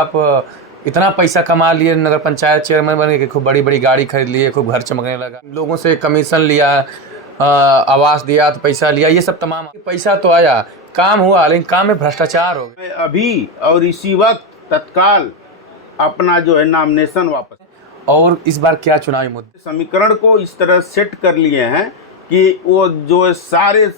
आप इतना पैसा कमा लिए, नगर पंचायत चेयरमैन बन के, खूब बड़ी बड़ी गाड़ी खरीद लिए, खूब घर चमकने लगा, लोगों से कमीशन लिया, आवास दिया तो पैसा लिया, ये सब तमाम पैसा तो आया, काम हुआ, लेकिन काम में भ्रष्टाचार हो गया। अभी और इसी वक्त तत्काल अपना जो है नामिनेशन वापस। और इस बार क्या चुनावी मुद्दे? समीकरण को इस तरह सेट कर लिए हैं कि वो जो है सारे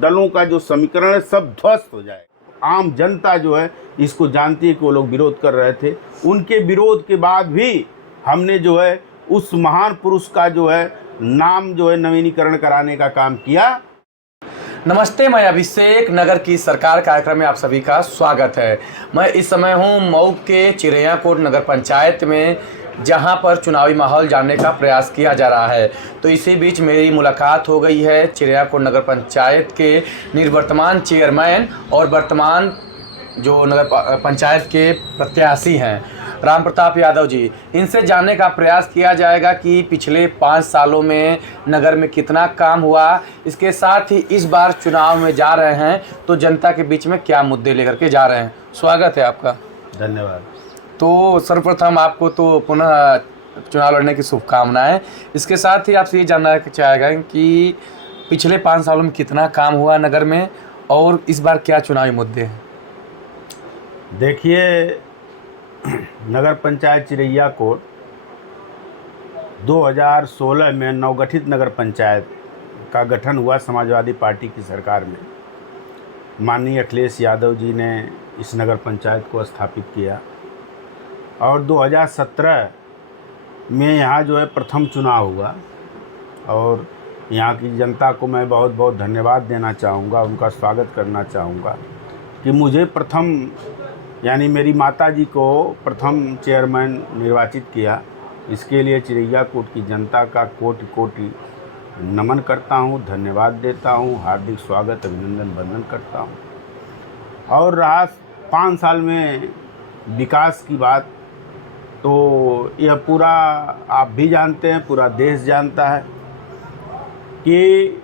दलों का जो समीकरण है सब ध्वस्त हो जाए। आम जनता जो है इसको जानती है कि वो लोग विरोध कर रहे थे। उनके विरोध के बाद भी हमने जो है उस महान पुरुष का जो है नाम जो है नवीनीकरण कराने का काम किया। नमस्ते, मैं अभिषेक। नगर की सरकार कार्यक्रम में आप सभी का स्वागत है। मैं इस समय हूं मऊ के चिरैयाकोट नगर पंचायत में, जहां पर चुनावी माहौल जानने का प्रयास किया जा रहा है। तो इसी बीच मेरी मुलाकात हो गई है चिरैयाकोट नगर पंचायत के निवर्तमान चेयरमैन और वर्तमान जो नगर पंचायत के प्रत्याशी हैं, राम प्रताप यादव जी। इनसे जानने का प्रयास किया जाएगा कि पिछले 5 सालों में नगर में कितना काम हुआ, इसके साथ ही इस बार चुनाव में जा रहे हैं तो जनता के बीच में क्या मुद्दे लेकर के जा रहे हैं। स्वागत है आपका। धन्यवाद। तो सर्वप्रथम आपको तो पुनः चुनाव लड़ने की शुभकामनाएं। इसके साथ ही आपसे ये जानना चाहेगा कि पिछले 5 सालों में कितना काम हुआ नगर में और इस बार क्या चुनावी मुद्दे हैं। देखिए, नगर पंचायत चिरैयाकोट 2016 में नवगठित नगर पंचायत का गठन हुआ समाजवादी पार्टी की सरकार में। माननीय अखिलेश यादव जी ने इस नगर पंचायत को स्थापित किया और 2017 में यहाँ जो है प्रथम चुनाव हुआ। और यहाँ की जनता को मैं बहुत बहुत धन्यवाद देना चाहूँगा, उनका स्वागत करना चाहूँगा कि मुझे प्रथम यानी मेरी माता जी को प्रथम चेयरमैन निर्वाचित किया। इसके लिए चिरैयाकोट की जनता का कोटि कोटि नमन करता हूँ, धन्यवाद देता हूँ, हार्दिक स्वागत, अभिनंदन, वंदन करता हूँ। और रहा 5 साल में विकास की बात, तो यह पूरा आप भी जानते हैं, पूरा देश जानता है कि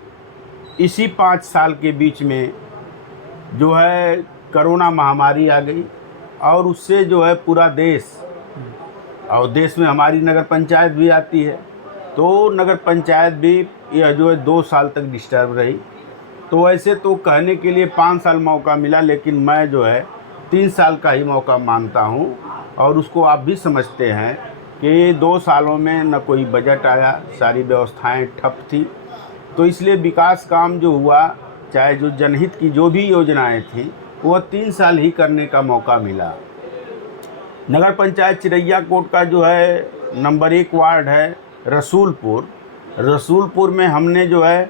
इसी 5 साल के बीच में जो है कोरोना महामारी आ गई और उससे जो है पूरा देश, और देश में हमारी नगर पंचायत भी आती है, तो नगर पंचायत भी यह जो है 2 साल तक डिस्टर्ब रही। तो ऐसे तो कहने के लिए 5 साल मौका मिला, लेकिन मैं जो है 3 साल का ही मौका मानता हूँ। और उसको आप भी समझते हैं कि 2 सालों में न कोई बजट आया, सारी व्यवस्थाएं ठप थी। तो इसलिए विकास काम जो हुआ, चाहे जो जनहित की जो भी योजनाएं थी, वो 3 साल ही करने का मौका मिला। नगर पंचायत चिरैयाकोट का जो है नंबर 1 वार्ड है रसूलपुर। रसूलपुर में हमने जो है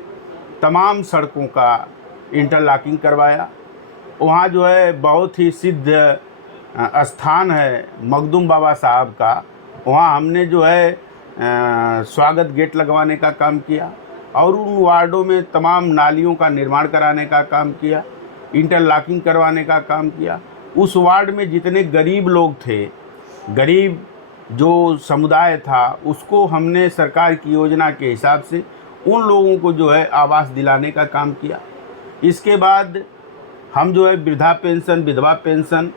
तमाम सड़कों का इंटरलॉकिंग करवाया। वहाँ जो है बहुत ही सिद्ध स्थान है मखदूम बाबा साहब का, वहाँ हमने जो है स्वागत गेट लगवाने का काम किया और उन वार्डों में तमाम नालियों का निर्माण कराने का काम किया, इंटरलॉकिंग करवाने का काम किया। उस वार्ड में जितने गरीब लोग थे, गरीब जो समुदाय था, उसको हमने सरकार की योजना के हिसाब से उन लोगों को जो है आवास दिलाने का काम किया। इसके बाद हम जो है वृद्धा पेंशन, विधवा पेंशन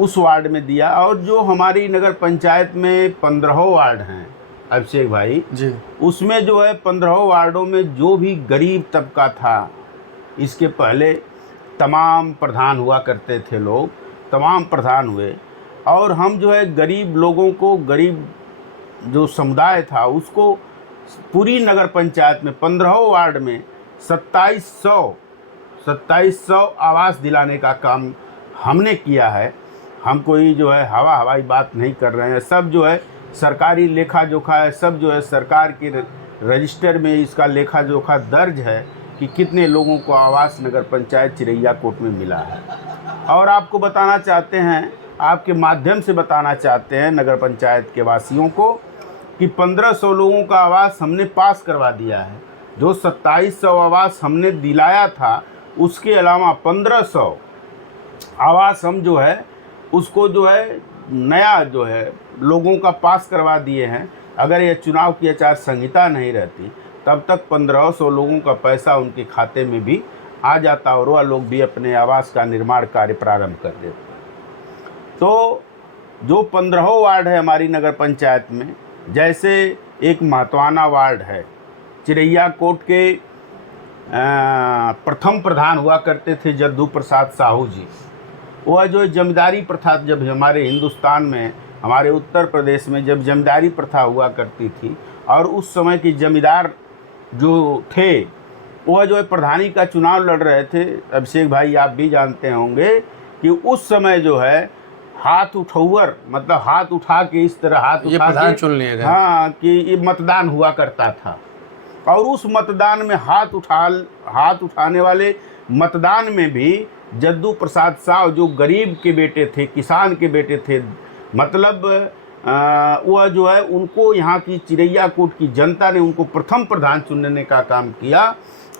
उस वार्ड में दिया। और जो हमारी नगर पंचायत में 15 वार्ड हैं अभिषेक भाई जी, उसमें जो है 15 वार्डों में जो भी गरीब तबका था, इसके पहले तमाम प्रधान हुआ करते थे लोग, तमाम प्रधान हुए। और हम जो है गरीब लोगों को, गरीब जो समुदाय था उसको पूरी नगर पंचायत में 15 वार्ड में 2700 आवास दिलाने का काम हमने किया है। हम कोई जो है हवाई बात नहीं कर रहे हैं, सब जो है सरकारी लेखा जोखा है, सब जो है सरकार के रजिस्टर में इसका लेखा जोखा दर्ज है कि कितने लोगों को आवास नगर पंचायत चिरैयाकोट में मिला है। और आपको बताना चाहते हैं, आपके माध्यम से बताना चाहते हैं नगर पंचायत के वासियों को कि 1500 लोगों का आवास हमने पास करवा दिया है। जो 2700 आवास हमने दिलाया था, उसके अलावा 1500 आवास हम जो है उसको जो है नया जो है लोगों का पास करवा दिए हैं। अगर यह चुनाव की आचार संहिता नहीं रहती, तब तक 1500 लोगों का पैसा उनके खाते में भी आ जाता और वह लोग भी अपने आवास का निर्माण कार्य प्रारंभ कर देते। तो जो 15 वार्ड है हमारी नगर पंचायत में, जैसे एक महतवाना वार्ड है, चिरैया कोट के प्रथम प्रधान हुआ करते थे जद्दू प्रसाद साहू जी। वह जो जमींदारी प्रथा, जब हमारे हिंदुस्तान में, हमारे उत्तर प्रदेश में जब जमींदारी प्रथा हुआ करती थी और उस समय के जमींदार जो थे वह जो है प्रधानी का चुनाव लड़ रहे थे, अभिषेक भाई आप भी जानते होंगे कि उस समय जो है हाथ उठौर, मतलब हाथ उठा के इस तरह हाथ ये उठा प्रधान के, चुन लिए गए। हाँ, कि ये मतदान हुआ करता था और उस मतदान में हाथ उठाने वाले मतदान में भी जद्दू प्रसाद साहू जो गरीब के बेटे थे, किसान के बेटे थे, मतलब वह जो है उनको यहाँ की चिरैया कोट की जनता ने उनको प्रथम प्रधान चुनने का काम किया।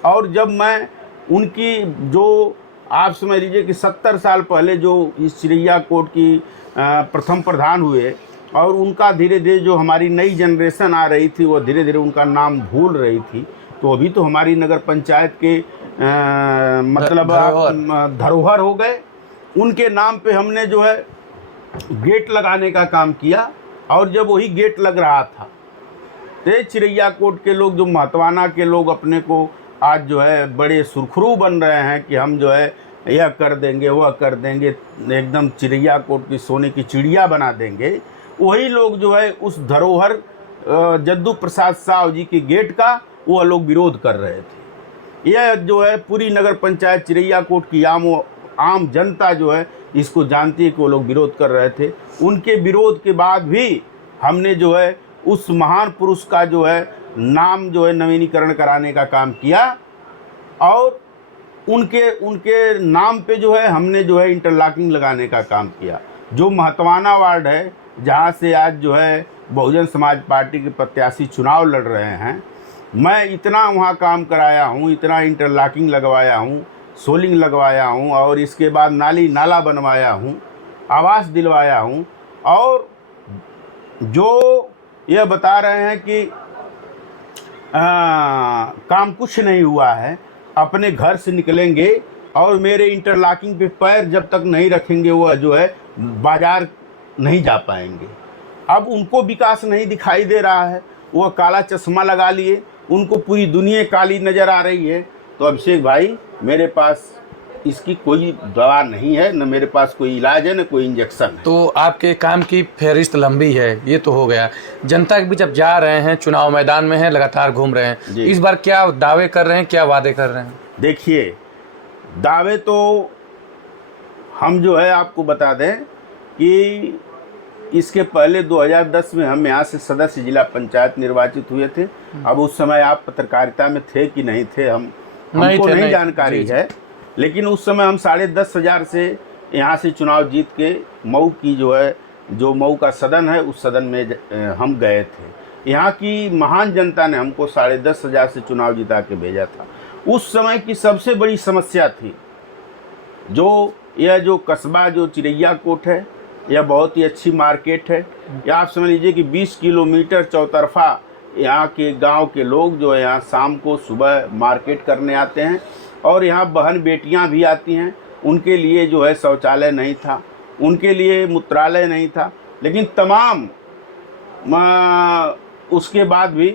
और जब मैं उनकी जो आप समझ लीजिए कि 70 साल पहले जो इस चिरैया कोट की प्रथम प्रधान हुए और उनका धीरे धीरे जो हमारी नई जनरेशन आ रही थी वो धीरे धीरे उनका नाम भूल रही थी, तो अभी तो हमारी नगर पंचायत के मतलब धरोहर हो गए। उनके नाम पे हमने जो है गेट लगाने का काम किया और जब वही गेट लग रहा था तो चिरैया कोट के लोग, जो महतवाना के लोग अपने को आज जो है बड़े सुरखरू बन रहे हैं कि हम जो है यह कर देंगे वह कर देंगे, एकदम चिरैया कोट की सोने की चिड़िया बना देंगे, वही लोग जो है उस धरोहर जद्दू प्रसाद साहू जी के गेट का वो लोग विरोध कर रहे थे। यह जो है पूरी नगर पंचायत चिरैया कोट की आम जनता जो है इसको जानती है कि वो लोग विरोध कर रहे थे। उनके विरोध के बाद भी हमने जो है उस महान पुरुष का जो है नाम जो है नवीनीकरण कराने का काम किया और उनके नाम पे जो है हमने जो है इंटरलॉकिंग लगाने का काम किया। जो महतवाना वार्ड है जहाँ से आज जो है बहुजन समाज पार्टी के प्रत्याशी चुनाव लड़ रहे हैं, मैं इतना वहाँ काम कराया हूँ, इतना इंटरलॉकिंग लगवाया हूँ, सोलिंग लगवाया हूँ और इसके बाद नाली नाला बनवाया हूँ, आवास दिलवाया हूँ। और जो यह बता रहे हैं कि काम कुछ नहीं हुआ है, अपने घर से निकलेंगे और मेरे इंटरलॉकिंग पे पैर जब तक नहीं रखेंगे वह जो है बाजार नहीं जा पाएंगे। अब उनको विकास नहीं दिखाई दे रहा है, वह काला चश्मा लगा लिए, उनको पूरी दुनिया काली नज़र आ रही है। तो अभिषेक भाई मेरे पास इसकी कोई दवा नहीं है, न मेरे पास कोई इलाज है, न कोई इंजेक्शन है। तो आपके काम की फहरिस्त लंबी है, ये तो हो गया। जनता के बीच अब जा रहे हैं, चुनाव मैदान में हैं, लगातार घूम रहे हैं, इस बार क्या दावे कर रहे हैं, क्या वादे कर रहे हैं? देखिए, दावे तो हम जो है आपको बता दें कि इसके पहले 2010 में हम यहाँ से सदस्य जिला पंचायत निर्वाचित हुए थे। अब उस समय आप पत्रकारिता में थे कि नहीं थे हमको नहीं जानकारी है, लेकिन उस समय हम 10,500 से यहाँ से चुनाव जीत के मऊ की जो मऊ का सदन है उस सदन में हम गए थे। यहाँ की महान जनता ने हमको 10,500 से चुनाव जिता के भेजा था। उस समय की सबसे बड़ी समस्या थी यह कस्बा जो चिरैया कोट है, यह बहुत ही अच्छी मार्केट है। या आप समझ लीजिए कि 20 किलोमीटर चौतरफा यहाँ के गांव के लोग जो है यहाँ शाम को सुबह मार्केट करने आते हैं और यहाँ बहन बेटियाँ भी आती हैं। उनके लिए जो है शौचालय नहीं था, उनके लिए मूत्रालय नहीं था, लेकिन तमाम उसके बाद भी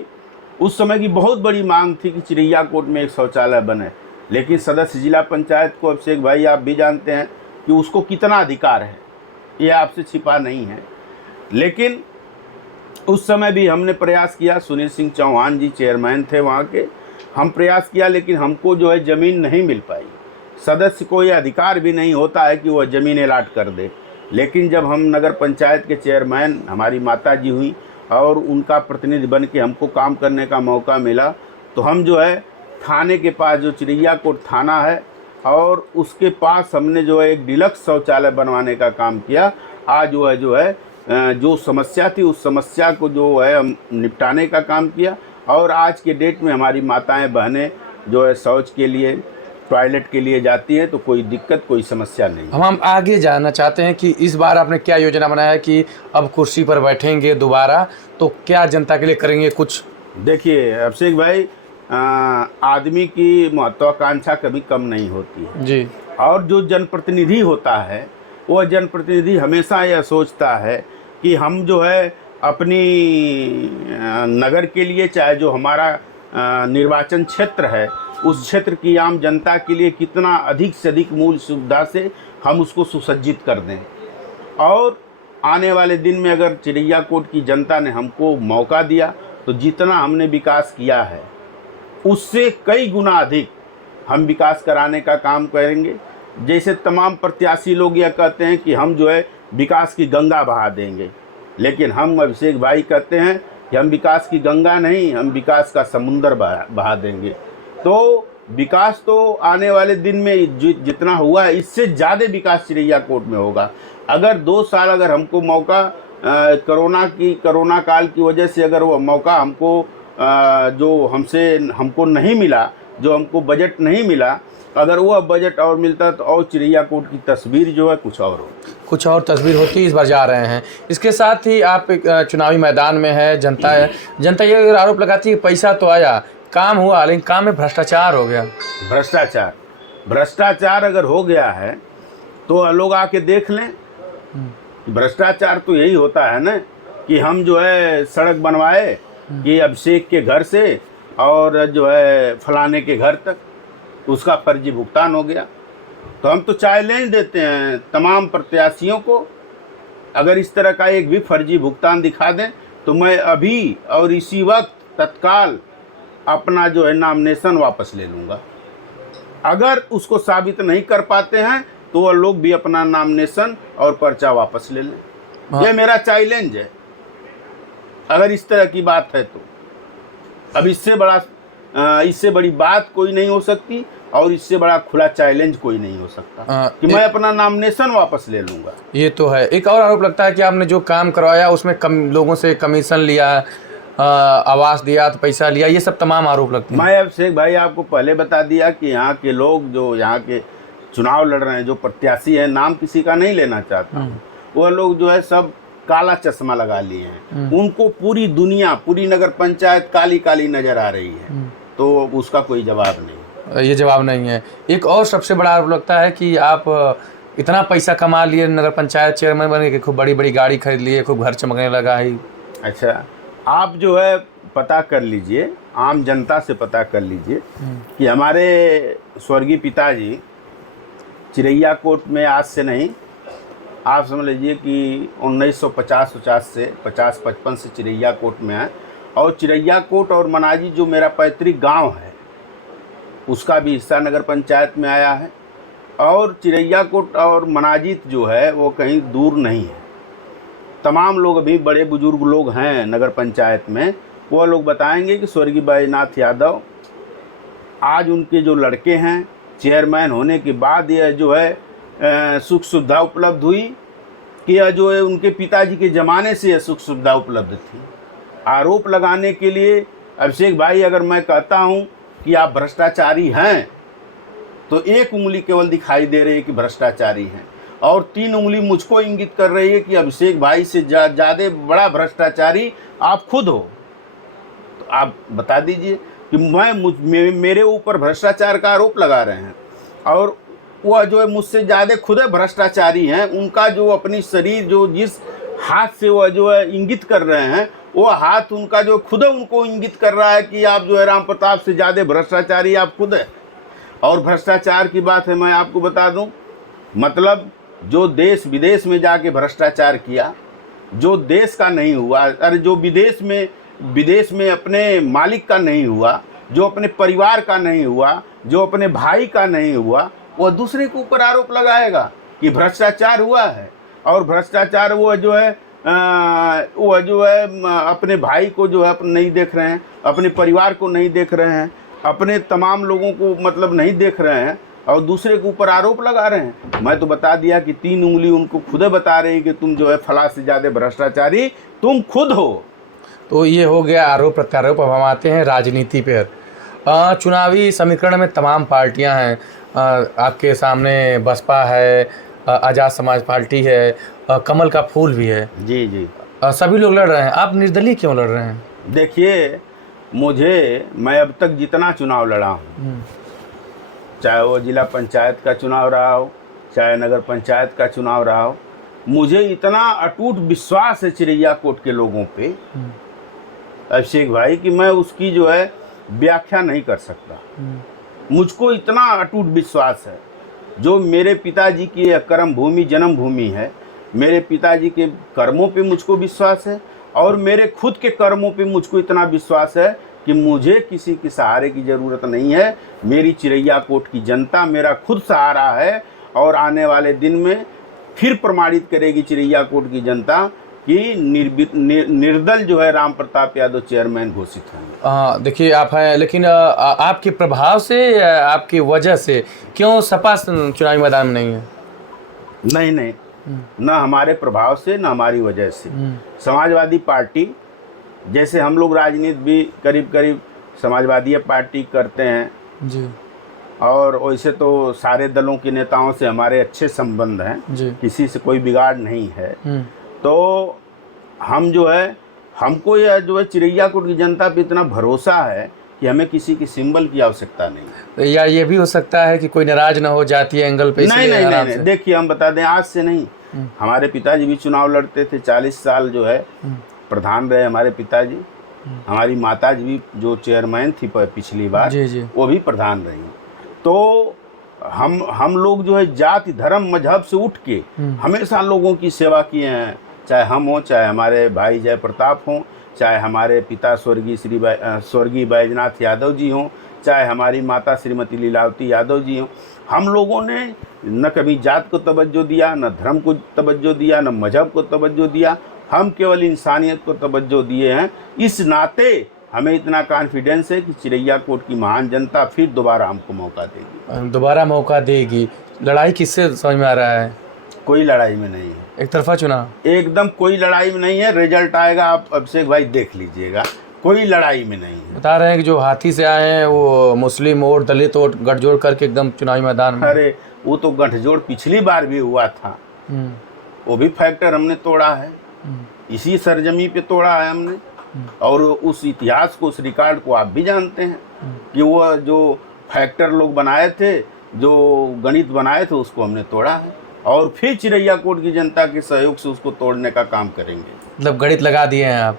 उस समय की बहुत बड़ी मांग थी कि चिरैया कोट में एक शौचालय बने। लेकिन सदस्य जिला पंचायत को अभिषेक भाई आप भी जानते हैं कि उसको कितना अधिकार है, ये आपसे छिपा नहीं है। लेकिन उस समय भी हमने प्रयास किया, सुनील सिंह चौहान जी चेयरमैन थे वहाँ के, हम प्रयास किया, लेकिन हमको जो है ज़मीन नहीं मिल पाई। सदस्य को ये अधिकार भी नहीं होता है कि वह ज़मीन अलाट कर दे। लेकिन जब हम नगर पंचायत के चेयरमैन हमारी माता जी हुई और उनका प्रतिनिधि बन के हमको काम करने का मौका मिला, तो हम जो है थाने के पास जो चिरैया कोट थाना है और उसके पास हमने जो है एक डिलक्स शौचालय बनवाने का काम किया। आज जो समस्या थी उस समस्या को जो है हम निपटाने का काम किया और आज के डेट में हमारी माताएं बहनें जो है शौच के लिए, टॉयलेट के लिए जाती हैं, तो कोई दिक्कत कोई समस्या नहीं। हम आगे जानना चाहते हैं कि इस बार आपने क्या योजना बनाया है कि अब कुर्सी पर बैठेंगे दोबारा, तो क्या जनता के लिए करेंगे कुछ? देखिए अभिषेक भाई, आदमी की महत्वाकांक्षा कभी कम नहीं होती है जी। और जो जनप्रतिनिधि होता है वह जनप्रतिनिधि हमेशा यह सोचता है कि हम जो है अपनी नगर के लिए, चाहे जो हमारा निर्वाचन क्षेत्र है, उस क्षेत्र की आम जनता के लिए कितना अधिक से अधिक मूल सुविधा से हम उसको सुसज्जित कर दें। और आने वाले दिन में अगर चिड़ैयाकोट की जनता ने हमको मौका दिया तो जितना हमने विकास किया है उससे कई गुना अधिक हम विकास कराने का काम करेंगे। जैसे तमाम प्रत्याशी लोग यह कहते हैं कि हम जो है विकास की गंगा बहा देंगे, लेकिन हम अभिषेक भाई कहते हैं कि हम विकास की गंगा नहीं, हम विकास का समुंदर बहा देंगे। तो विकास तो आने वाले दिन में जितना हुआ है इससे ज़्यादा विकास चिड़ैयाकोट में होगा। अगर 2 साल अगर हमको मौका कोरोना काल की वजह से अगर वो मौका हमको जो हमको नहीं मिला, जो हमको बजट नहीं मिला, अगर वह बजट और मिलता तो और चिड़ैयाकोट की तस्वीर जो है कुछ और होती, कुछ और तस्वीर होती। इस बार जा रहे हैं। इसके साथ ही आप एक चुनावी मैदान में है, जनता ये आरोप लगाती है पैसा तो आया, काम हुआ, लेकिन काम में भ्रष्टाचार हो गया। भ्रष्टाचार अगर हो गया है तो लोग आके देख लें। भ्रष्टाचार तो यही होता है ना कि हम जो है सड़क बनवाए कि अभिषेक के घर से और जो है फलाने के घर तक, उसका फर्जी भुगतान हो गया। तो हम तो चैलेंज देते हैं तमाम प्रत्याशियों को, अगर इस तरह का एक भी फर्जी भुगतान दिखा दें तो मैं अभी और इसी वक्त तत्काल अपना जो है नामिनेशन वापस ले लूँगा। अगर उसको साबित नहीं कर पाते हैं तो वह लोग भी अपना नामिनेशन और पर्चा वापस ले लें। यह मेरा चैलेंज है। अगर इस तरह की बात है तो अब इससे बड़ी बात कोई नहीं हो सकती और इससे बड़ा खुला चैलेंज कोई नहीं हो सकता कि मैं अपना नामिनेशन वापस ले लूँगा। ये तो है। एक और आरोप लगता है कि आपने जो काम करवाया उसमें लोगों से कमीशन लिया, आवास दिया तो पैसा लिया, ये सब तमाम आरोप लगते हैं। मैं अभिषेक भाई आपको पहले बता दिया कि यहाँ के लोग जो यहाँ के चुनाव लड़ रहे हैं, जो प्रत्याशी हैं, नाम किसी का नहीं लेना चाहता, वह लोग जो है सब काला चश्मा लगा लिए हैं। उनको पूरी दुनिया, पूरी नगर पंचायत काली काली नजर आ रही है, तो उसका कोई जवाब नहीं। ये जवाब नहीं है। एक और सबसे बड़ा आरोप लगता है कि आप इतना पैसा कमा लिए, नगर पंचायत चेयरमैन बने कि खूब बड़ी बड़ी गाड़ी खरीद लिए, खूब घर चमकने लगा ही। अच्छा, आप जो है पता कर लीजिए, आम जनता से पता कर लीजिए कि हमारे स्वर्गीय पिताजी चिड़ैयाकोट में आज से नहीं, आप समझ लीजिए कि 1950 से 50-55 से चिड़ैयाकोट में है। और चिड़ैयाकोट और मनाजी जो मेरा पैतृक गांव है उसका भी हिस्सा नगर पंचायत में आया है। और चिड़ैयाकोट और मनाजित जो है वो कहीं दूर नहीं है। तमाम लोग, अभी बड़े बुजुर्ग लोग हैं नगर पंचायत में, वो लोग बताएंगे कि स्वर्गीय बैजनाथ यादव, आज उनके जो लड़के हैं चेयरमैन होने के बाद यह जो है सुख सुविधा उपलब्ध हुई कि यह जो है उनके पिताजी के ज़माने से यह सुख सुविधा उपलब्ध थी। आरोप लगाने के लिए अभिषेक भाई, अगर मैं कहता हूं कि आप भ्रष्टाचारी हैं तो एक उंगली केवल दिखाई दे रही है कि भ्रष्टाचारी हैं, और 3 उंगली मुझको इंगित कर रही है कि अभिषेक भाई से ज़्यादा बड़ा भ्रष्टाचारी आप खुद हो। तो आप बता दीजिए कि मेरे ऊपर भ्रष्टाचार का आरोप लगा रहे हैं, और वह जो है मुझसे ज़्यादा खुद भ्रष्टाचारी हैं। उनका जो अपनी शरीर, जो जिस हाथ से वह जो है इंगित कर रहे हैं, वो हाथ उनका जो खुद उनको इंगित कर रहा है कि आप जो है राम प्रताप से ज़्यादा भ्रष्टाचारी आप खुद है। और भ्रष्टाचार की बात है, मैं आपको बता दूं, मतलब जो देश विदेश में जाके भ्रष्टाचार किया, जो देश का नहीं हुआ, अरे जो विदेश में अपने मालिक का नहीं हुआ, जो अपने परिवार का नहीं हुआ, जो अपने भाई का नहीं हुआ, वह दूसरे के ऊपर आरोप लगाएगा कि भ्रष्टाचार हुआ है। और भ्रष्टाचार वो जो है अपने भाई को जो है नहीं देख रहे हैं, अपने परिवार को नहीं देख रहे हैं, अपने तमाम लोगों को मतलब नहीं देख रहे हैं, और दूसरे के ऊपर आरोप लगा रहे हैं। मैं तो बता दिया कि 3 उंगली उनको खुद बता रही कि तुम जो है फला से ज़्यादा भ्रष्टाचारी तुम खुद हो। तो ये हो गया आरोप प्रत्यारोप। अब हम आते हैं राजनीति पर। चुनावी समीकरण में तमाम पार्टियां हैं। आपके सामने बसपा है, आज़ाद समाज पार्टी है, कमल का फूल भी है। जी जी, सभी लोग लड़ रहे हैं। आप निर्दलीय क्यों लड़ रहे हैं? देखिए, मैं अब तक जितना चुनाव लड़ा हूँ, चाहे वो जिला पंचायत का चुनाव रहा हो, चाहे नगर पंचायत का चुनाव रहा हो, मुझे इतना अटूट विश्वास है चिरैयाकोट के लोगों पे अभिषेक भाई कि मैं उसकी जो है व्याख्या नहीं कर सकता। मुझको इतना अटूट विश्वास है। जो मेरे पिताजी की यह कर्म भूमि जन्मभूमि है, मेरे पिताजी के कर्मों पे मुझको विश्वास है और मेरे खुद के कर्मों पे मुझको इतना विश्वास है कि मुझे किसी के सहारे की ज़रूरत नहीं है। मेरी चिरैयाकोट की जनता मेरा खुद सहारा है और आने वाले दिन में फिर प्रमाणित करेगी चिरैयाकोट की जनता कि निर्दल जो है राम प्रताप यादव चेयरमैन घोषित होंगे। देखिए आप हैं, लेकिन आपके प्रभाव से या आपकी वजह से क्यों सपा चुनावी मैदान में नहीं है? नहीं, न हमारे प्रभाव से न हमारी वजह से। समाजवादी पार्टी, जैसे हम लोग राजनीति भी करीब करीब समाजवादी पार्टी करते हैं जी, और वैसे तो सारे दलों के नेताओं से हमारे अच्छे संबंध हैं जी, किसी से कोई बिगाड़ नहीं है। तो हम जो है, हमको यह जो है चिरैयाकोट की जनता पे इतना भरोसा है कि हमें किसी की सिंबल की आवश्यकता नहीं। या ये भी हो सकता है कि कोई नाराज ना हो जाती है एंगल पे? नहीं, देखिए हम बता दें, आज से नहीं, हमारे पिताजी भी चुनाव लड़ते थे, 40 साल जो है प्रधान रहे हमारे पिताजी। हमारी माताजी भी जो चेयरमैन थी पिछली बार, जी, वो भी प्रधान रही। तो हम लोग जो है जाति धर्म मजहब से उठ के हमेशा लोगों की सेवा किए हैं, चाहे हम हों, चाहे हमारे भाई जय प्रताप हों, चाहे हमारे पिता स्वर्गीय बैजनाथ यादव जी हों, चाहे हमारी माता श्रीमती लीलावती यादव जी हों। हम लोगों ने न कभी जात को तवज्जो दिया, न धर्म को तवज्जो दिया, न मजहब को तवज्जो दिया। हम केवल इंसानियत को तवज्जो दिए हैं। इस नाते हमें इतना कॉन्फिडेंस है कि चिरैयाकोट की महान जनता फिर दोबारा हमको मौका देगी। दोबारा मौका देगी। लड़ाई किससे समझ में आ रहा है? कोई लड़ाई में नहीं है, एक तरफा चुनाव, एकदम कोई लड़ाई में नहीं है। रिजल्ट आएगा, आप अभिषेक भाई देख लीजिएगा, कोई लड़ाई में नहीं है। बता रहे हैं कि जो हाथी से आए हैं वो मुस्लिम वोट दलित वोट गठजोड़ करके एकदम चुनावी मैदान में। अरे वो तो गठजोड़ पिछली बार भी हुआ था, वो भी फैक्टर हमने तोड़ा है, इसी सरजमी पे तोड़ा है हमने। और उस इतिहास को, उस रिकॉर्ड को आप भी जानते हैं कि वो जो फैक्टर लोग बनाए थे, जो गणित बनाए थे, उसको हमने तोड़ा है और फिर चिरैयाकोट की जनता के सहयोग से उसको तोड़ने का काम करेंगे। मतलब गणित लगा दिए हैं आप?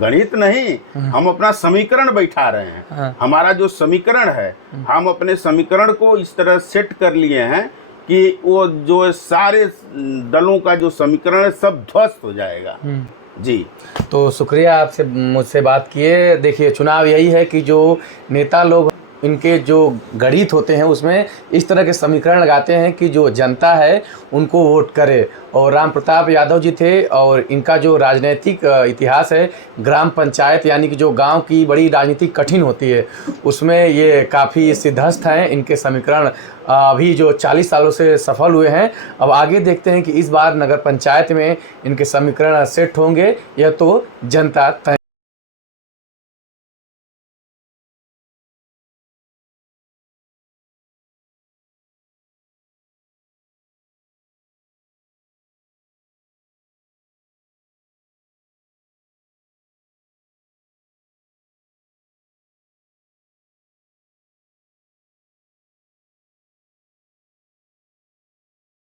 गणित नहीं, हम अपना समीकरण बैठा रहे हैं। हमारा जो समीकरण है, हम अपने समीकरण को इस तरह सेट कर लिए हैं कि वो जो सारे दलों का जो समीकरण है सब ध्वस्त हो जाएगा। जी, तो शुक्रिया आपसे मुझसे बात किए। देखिए चुनाव यही है कि जो नेता लोग इनके जो गणित होते हैं उसमें इस तरह के समीकरण लगाते हैं कि जो जनता है उनको वोट करे। और राम प्रताप यादव जी थे और इनका जो राजनीतिक इतिहास है, ग्राम पंचायत यानी कि जो गांव की बड़ी राजनीति कठिन होती है उसमें ये काफ़ी सिद्धस्त हैं। इनके समीकरण अभी जो 40 सालों से सफल हुए हैं। अब आगे देखते हैं कि इस बार नगर पंचायत में इनके समीकरण सेट होंगे, यह तो जनता तय